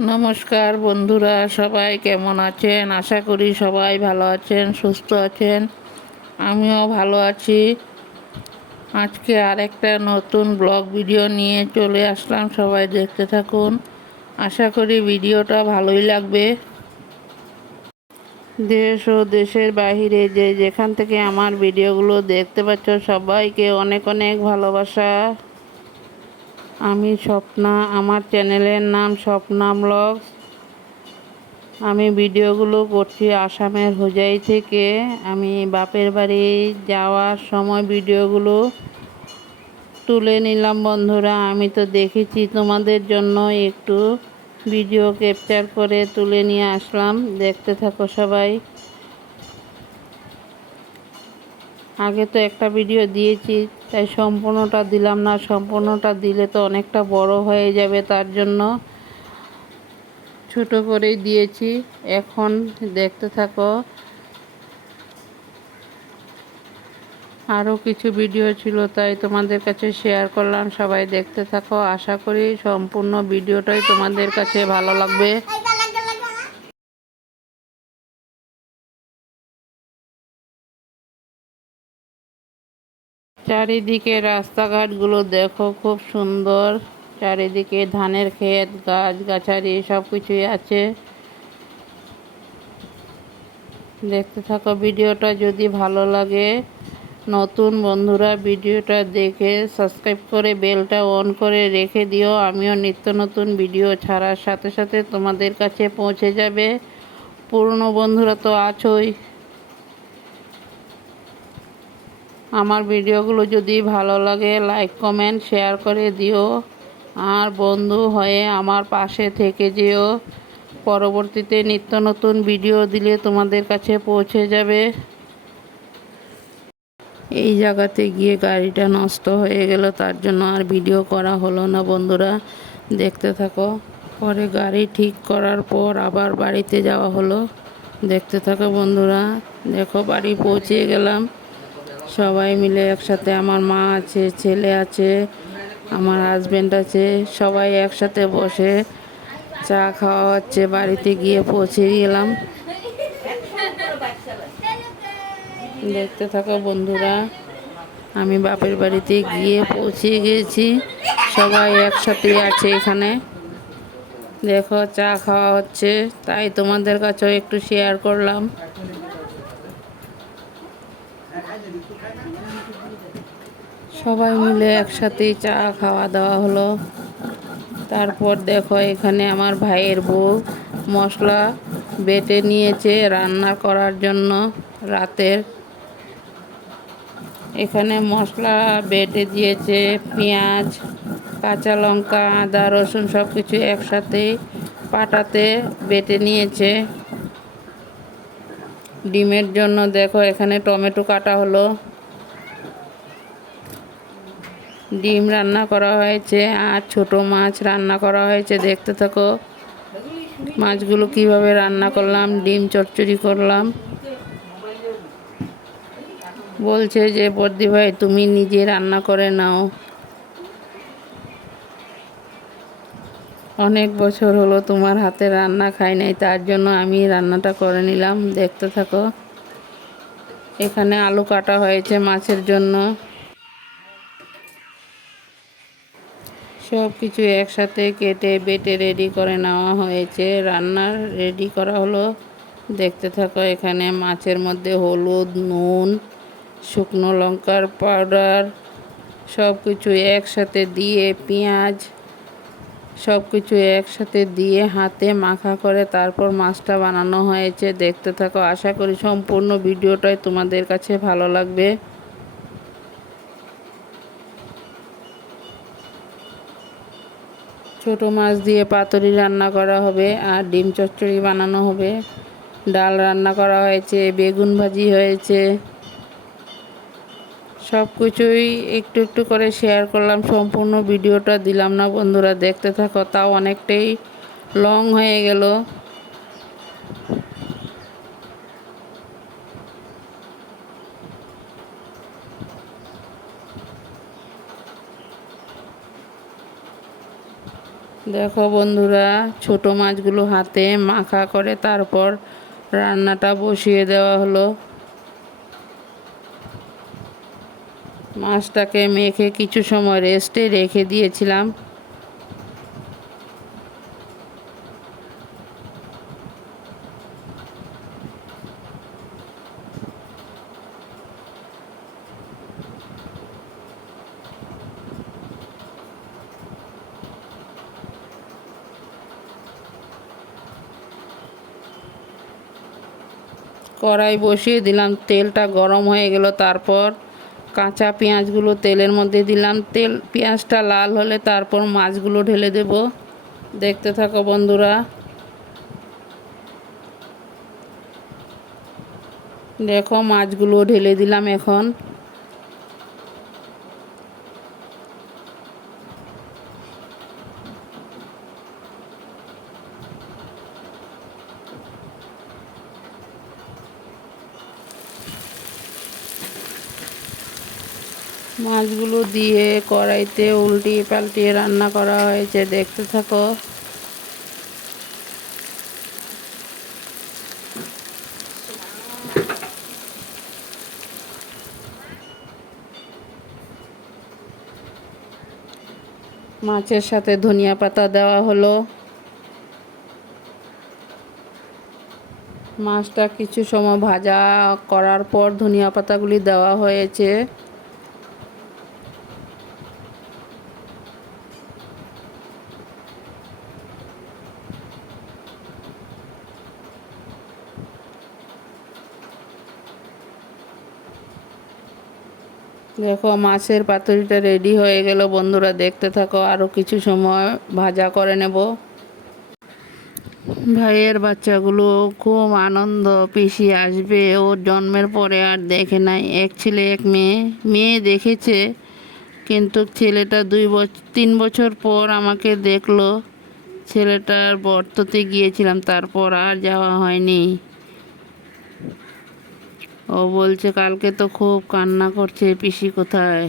নমস্কার বন্ধুরা, সবাই কেমন আছেন? আশা করি সবাই ভালো আছেন, সুস্থ আছেন। আমিও ভালো আছি। আজকে আরেকটা নতুন ব্লগ ভিডিও নিয়ে চলে আসলাম, সবাই দেখতে থাকুন। আশা করি ভিডিওটা ভালোই লাগবে। দেশ ও দেশের বাহিরে যে যেখান থেকে আমার ভিডিওগুলো দেখতে পাচ্ছ, সবাইকে অনেক অনেক ভালোবাসা। আমি স্বপ্না, আমার চ্যানেলের নাম স্বপ্না ব্লগস। আমি ভিডিওগুলো করছি আসামের হোজাই থেকে। আমি বাপের বাড়ি যাওয়ার সময় ভিডিওগুলো তুলে নিলাম, বন্ধুরা। আমি তো দেখেছি তোমাদের জন্য একটু ভিডিও ক্যাপচার করে তুলে নিয়ে আসলাম। দেখতে থাকো সবাই। আগে তো একটা ভিডিও দিয়েছি তাই সম্পূর্ণটা দিলাম না। সম্পূর্ণটা দিলে তো অনেকটা বড় হয়ে যাবে, তার জন্য ছোট করেই দিয়েছি। এখন দেখতে থাকো। আরও কিছু ভিডিও ছিল, তাই তোমাদের কাছে শেয়ার করলাম। সবাই দেখতে থাকো। আশা করি সম্পূর্ণ ভিডিওটাই তোমাদের কাছে ভালো লাগবে। চারিদিকে রাস্তাঘাটগুলো দেখো, খুব সুন্দর। চারিদিকে ধানের ক্ষেত গাছ গাছারি সব কিছুই আছে। দেখতে থাকো ভিডিওটা, যদি ভালো লাগে, নতুন বন্ধুরা ভিডিওটা দেখে সাবস্ক্রাইব করে বেলটা অন করে রেখে দিও। আমিও নিত্য নতুন ভিডিও ছাড়ার সাথে সাথে তোমাদের কাছে পৌঁছে যাবে। পুরনো বন্ধুরা তো আছোই। আমার ভিডিওগুলো যদি ভালো লাগে লাইক কমেন্ট শেয়ার করে দিও। আর বন্ধু হয়ে আমার পাশে থেকে যেও। পরবর্তীতে নিত্য নতুন ভিডিও দিলে তোমাদের কাছে পৌঁছে যাবে। এই জায়গাতে গিয়ে গাড়িটা নষ্ট হয়ে গেল, তার জন্য আর ভিডিও করা হলো না বন্ধুরা। দেখতে থাকো। পরে গাড়ি ঠিক করার পর আবার বাড়িতে যাওয়া হলো। দেখতে থাকো বন্ধুরা। দেখো বাড়ি পৌঁছে গেলাম। সবাই মিলে একসাথে, আমার মা আছে, ছেলে আছে, আমার হাজব্যান্ড আছে, সবাই একসাথে বসে চা খাওয়া হচ্ছে, বাড়িতে গিয়ে পৌঁছে গেলাম। দেখতে থাকো বন্ধুরা, আমি বাপের বাড়িতে গিয়ে পৌঁছে গিয়েছি সবাই একসাথে আছে এখানে। দেখো, চা খাওয়া হচ্ছে, তাই তোমাদের কাছেও একটু শেয়ার করলাম। সবাই মিলে একসাথেই চা খাওয়া দাওয়া হলো। তারপর দেখো এখানে আমার ভাইয়ের বউ মশলা বেটে নিয়েছে রান্না করার জন্য রাতের। এখানে মশলা বেটে দিয়েছে, পেঁয়াজ, কাঁচা লঙ্কা, আদা, রসুন সব কিছু একসাথে পাটাতে বেটে নিয়েছে। ডিমের জন্য দেখো এখানে টমেটো কাটা হলো। ডিম রান্না করা হয়েছে আর ছোট মাছ রান্না করা হয়েছে। দেখতে থাকো, মাছগুলো কীভাবে রান্না করলাম, ডিম চচ্চড়ি করলাম। বলছে যে, বর্দি ভাই, তুমি নিজে রান্না করে নাও। অনেক বছর হলো তোমার হাতে রান্না খাই নাই, তার জন্য আমি রান্নাটা করে নিলাম। দেখতে থাকো, এখানে আলু কাটা হয়েছে মাছের জন্য। সব কিছু একসাথে কেটে বেটে রেডি করে নেওয়া হয়েছে। রান্নার রেডি করা হলো। দেখতে থাকো, এখানে মাছের মধ্যে হলুদ, নুন, শুকনো লঙ্কার পাউডার সব কিছু একসাথে দিয়ে পেঁয়াজ সব কিছু একসাথে দিয়ে হাতে মাখা করে তারপর মাছটা বানানো হয়েছে। দেখতে থাকো, আশা করি সম্পূর্ণ ভিডিওটাই তোমাদের কাছে ভালো লাগবে। ছোট মাছ দিয়ে পাতুরি রান্না করা হবে আর ডিম চচ্চড়ি বানানো হবে। ডাল রান্না করা হয়েছে, বেগুন ভাজি হয়েছে। সব কিছুই একটু একটু করে শেয়ার করলাম, সম্পূর্ণ ভিডিওটা দিলাম না বন্ধুরা, দেখতে থাকো, তাও অনেকটাই লং হয়ে গেল। দেখো বন্ধুরা, ছোট মাছগুলো হাতে মাখা করে তারপর রান্নাটা বসিয়ে দেওয়া হলো। মাছটাকে মেখে কিছু সময় রেস্টে রেখে দিয়েছিলাম। কড়াই বসিয়ে দিলাম, তেলটা গরম হয়ে গেল। তারপর কাঁচা পেঁয়াজগুলো তেলের মধ্যে দিলাম। তেল, পেঁয়াজটা লাল হলে তারপর মাছগুলো ঢেলে দেব। দেখতে থাকো বন্ধুরা। দেখো মাছগুলো ঢেলে দিলাম এখন মাছগুলো দিয়ে কড়াইতে উল্টিয়ে পাল্টিয়ে রান্না করা হয়েছে, দেখতে থাকো। মাছের সাথে ধনিয়া পাতা দেওয়া হলো। মাছটা কিছু সময় ভাজা করার পর ধনিয়া পাতাগুলি দেওয়া হয়েছে। দেখো, মাছের পাতুরিটা রেডি হয়ে গেল। বন্ধুরা, দেখতে থাকো আরও কিছু সময় ভাজা করে নেব। ভাইয়ের বাচ্চাগুলো খুব আনন্দ পিসি আসবে। ওর জন্মের পরে আর দেখে নাই। এক ছেলে, এক মেয়ে। মেয়ে দেখেছে, কিন্তু ছেলেটা দুই বছর তিন বছর পর আমাকে দেখল। ছেলেটার বর্ততে গিয়েছিলাম, তারপর আর যাওয়া হয়নি। ও বলছে কালকে তো খুব কান্না করছে, পিসি কোথায়?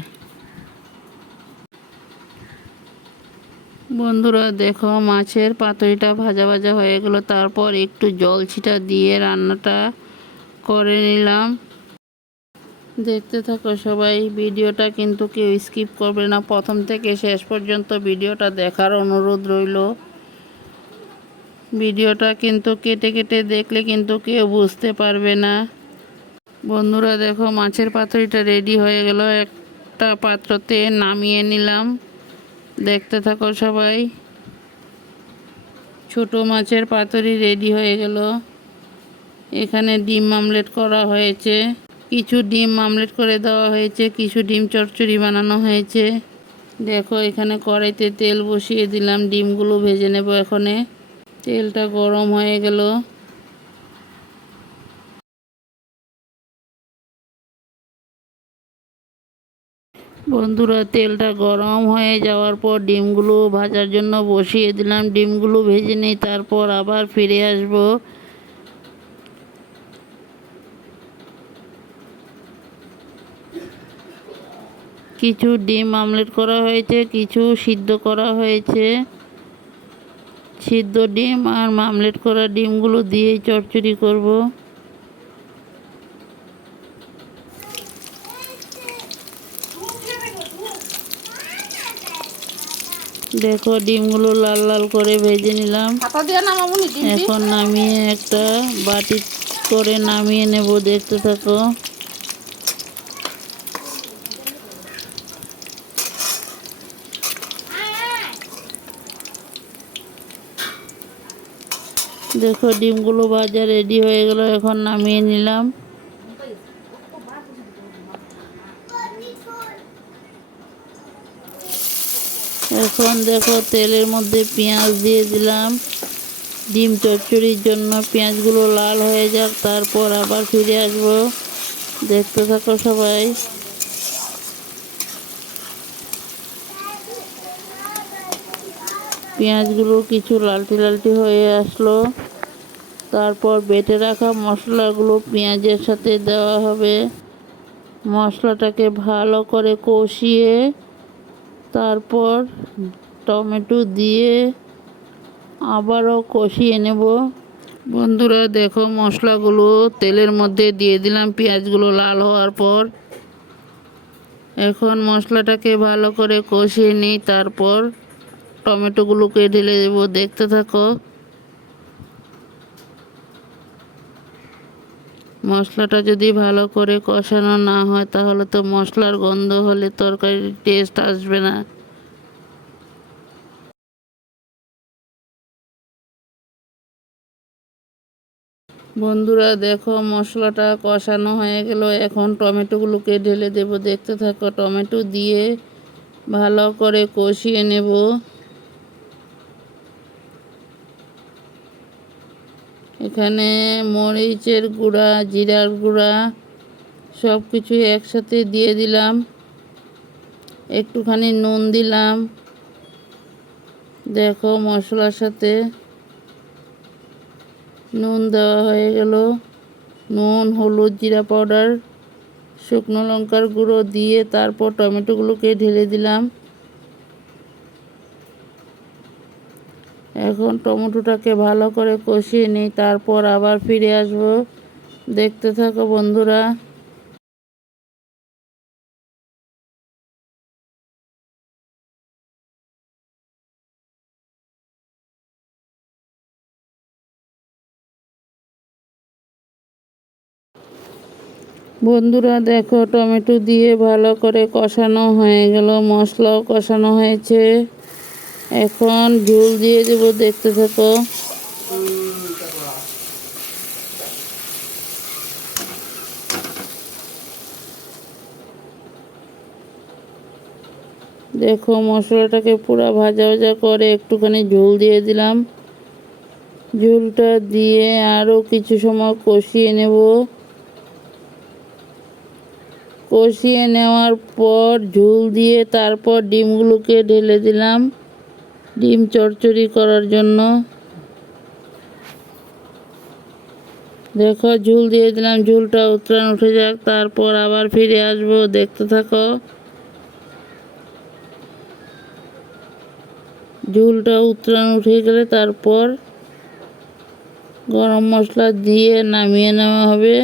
বন্ধুরা, দেখো মাছের পাতুরিটা ভাজা ভাজা হয়ে গেলো, তারপর একটু জল ছিটা দিয়ে রান্নাটা করে নিলাম। দেখতে থাকো সবাই, ভিডিওটা কিন্তু কেউ স্কিপ করবে না। প্রথম থেকে শেষ পর্যন্ত ভিডিওটা দেখার অনুরোধ রইল। ভিডিওটা কিন্তু কেটে কেটে দেখলে কিন্তু কেউ বুঝতে পারবে না। বন্ধুরা দেখো, মাছের পাতুরিটা রেডি হয়ে গেল। একটা পাত্রতে নামিয়ে নিলাম। দেখতে থাকো সবাই। ছোট মাছের পাতুরি রেডি হয়ে গেল। এখানে ডিম আমলেট করা হয়েছে। কিছু ডিম আমলেট করে দেওয়া হয়েছে, কিছু ডিম চচ্চড়ি বানানো হয়েছে। দেখো, এখানে কড়াইতে তেল বসিয়ে দিলাম। ডিমগুলো ভেজে নেব এখানে। তেলটা গরম হয়ে গেল। বন্ধুরা, তেলটা গরম হয়ে যাওয়ার পর ডিমগুলো ভাজার জন্য বসিয়ে দিলাম। ডিমগুলো ভেজে নিই, তারপর আবার ফিরে আসব। কিছু ডিম আমলেট করা হয়েছে, কিছু সিদ্ধ করা হয়েছে। সিদ্ধ ডিম আর আমলেট করা ডিমগুলো দিয়েই চচ্চড়ি করব। দেখো ডিমগুলো লাল লাল করে ভেজে নিলাম। এখন নামিয়ে একটা বাটি করে নামিয়ে নেব দেখতে থাকো। দেখো ডিমগুলো ভাজা রেডি হয়ে গেল এখন নামিয়ে নিলাম। এখন দেখো তেলের মধ্যে পেঁয়াজ দিয়ে দিলাম। ডিম চচ্চড়ির জন্য পেঁয়াজগুলো লাল হয়ে যাক, তারপর আবার ফিরে আসব। দেখতে থাকো সবাই। পেঁয়াজগুলো কিছু লালটি লালটি হয়ে আসলো। তারপর বেটে রাখা মশলাগুলো পেঁয়াজের সাথে দেওয়া হবে। মশলাটাকে ভালো করে কষিয়ে তারপর টমেটো দিয়ে আবারও কষিয়ে নেব। বন্ধুরা, দেখো মশলাগুলো তেলের মধ্যে দিয়ে দিলাম, পেঁয়াজগুলো লাল হওয়ার পর। এখন মশলাটাকে ভালো করে কষিয়ে নিই, তারপর টমেটোগুলোকে ঢেলে দেবো। দেখতে থাকো। মশলাটা যদি ভালো করে কষানো না হয়, তাহলে তো মশলার গন্ধ হলে তরকারির টেস্ট আসবে না। বন্ধুরা, দেখো মশলাটা কষানো হয়ে গেল। এখন টমেটোগুলোকে ঢেলে দেব। দেখতে থাকো, টমেটো দিয়ে ভালো করে কষিয়ে নেব। এখানে মরিচের গুঁড়া, জিরার গুঁড়া সব কিছু একসাথে দিয়ে দিলাম। একটুখানি নুন দিলাম। দেখো মশলার সাথে নুন দেওয়া হয়ে গেল। নুন, হলুদ, জিরা পাউডার, শুকনো লঙ্কার গুঁড়ো দিয়ে তারপর টমেটোগুলোকে ঢেলে দিলাম। এখন টমেটোটাকে ভালো করে কষিয়ে নিই, তারপর আবার ফিরে আসব। দেখতে থাকো বন্ধুরা। বন্ধুরা, দেখো টমেটো দিয়ে ভালো করে কষানো হয়ে গেল, মশলাও কষানো হয়েছে। এখন ঝোল দিয়ে দেবো, দেখতে থাকো। দেখো মশলাটাকে পুরো ভাজা ভাজা করে একটুখানি ঝোল দিয়ে দিলাম। ঝোলটা দিয়ে আরও কিছু সময় কষিয়ে নেব। কষিয়ে নেওয়ার পর ঝোল দিয়ে তারপর ডিমগুলোকে ঢেলে দিলাম। ডিম চচ্চড়ি করার জন্য। দেখো, ঝুল দিয়ে দিলাম, ঝুলটা উত্তরাণ উঠে যাক, তারপর আবার ফিরে আসব, দেখতে থাকো। ঝুলটা উত্তরাণ উঠে গেলে তারপর গরম মশলা দিয়ে নামিয়ে নেওয়া হবে।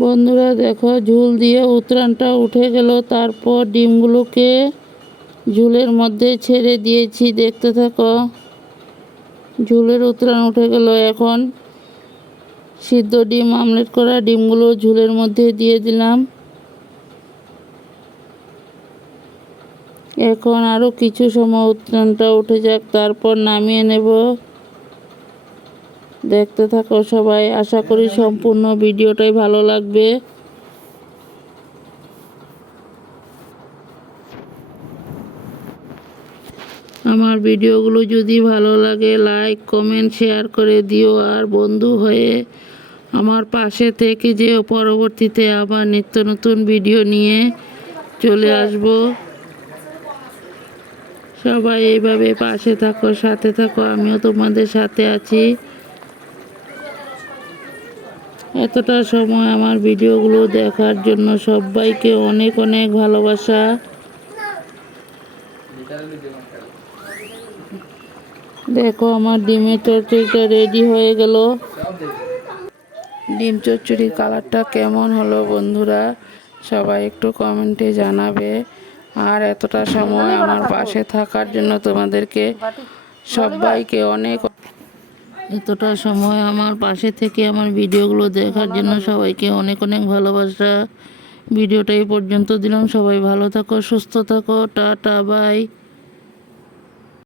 বন্ধুরা, দেখো, ঝুল দিয়ে উতরানটা উঠে গেল, তারপর ডিমগুলোকে ঝুলের মধ্যে ছেড়ে দিয়েছি, দেখতে থাকো। ঝুলের উতরান উঠে গেল এখন। সিদ্ধ ডিম, আমলেট করা ডিমগুলো ঝুলের মধ্যে দিয়ে দিলাম। এখন আরও কিছু সময় উত্তরণটা উঠে যাক, তারপর নামিয়ে নেব। দেখতে থাকো সবাই, আশা করি সম্পূর্ণ ভিডিওটাই ভালো লাগবে আমার ভিডিওগুলো যদি ভালো লাগে লাইক কমেন্ট শেয়ার করে দিও। আর বন্ধু হয়ে আমার পাশে থেকে যেও। পরবর্তীতে আবার নিত্য নতুন ভিডিও নিয়ে চলে আসব। সবাই এইভাবে পাশে থাকো, সাথে থাকো। আমিও তোমাদের সাথে আছি। এতটা সময় আমার ভিডিওগুলো দেখার জন্য সবাইকে অনেক অনেক ভালোবাসা। দেখো, আমার ডিমের চচ্চড়িটা রেডি হয়ে গেল। ডিম চচ্চড়ির কালারটা কেমন হলো বন্ধুরা, সবাই একটু কমেন্টে জানাবে। আর এতটা সময় আমার পাশে থাকার জন্য তোমাদেরকে সবাইকে অনেক এতটা সময় আমার পাশে থেকে আমার ভিডিওগুলো দেখার জন্য সবাইকে অনেক অনেক ভালোবাসা। ভিডিওটা এই পর্যন্ত দিলাম। সবাই ভালো থাকো, সুস্থ থাকো, টাটা বাই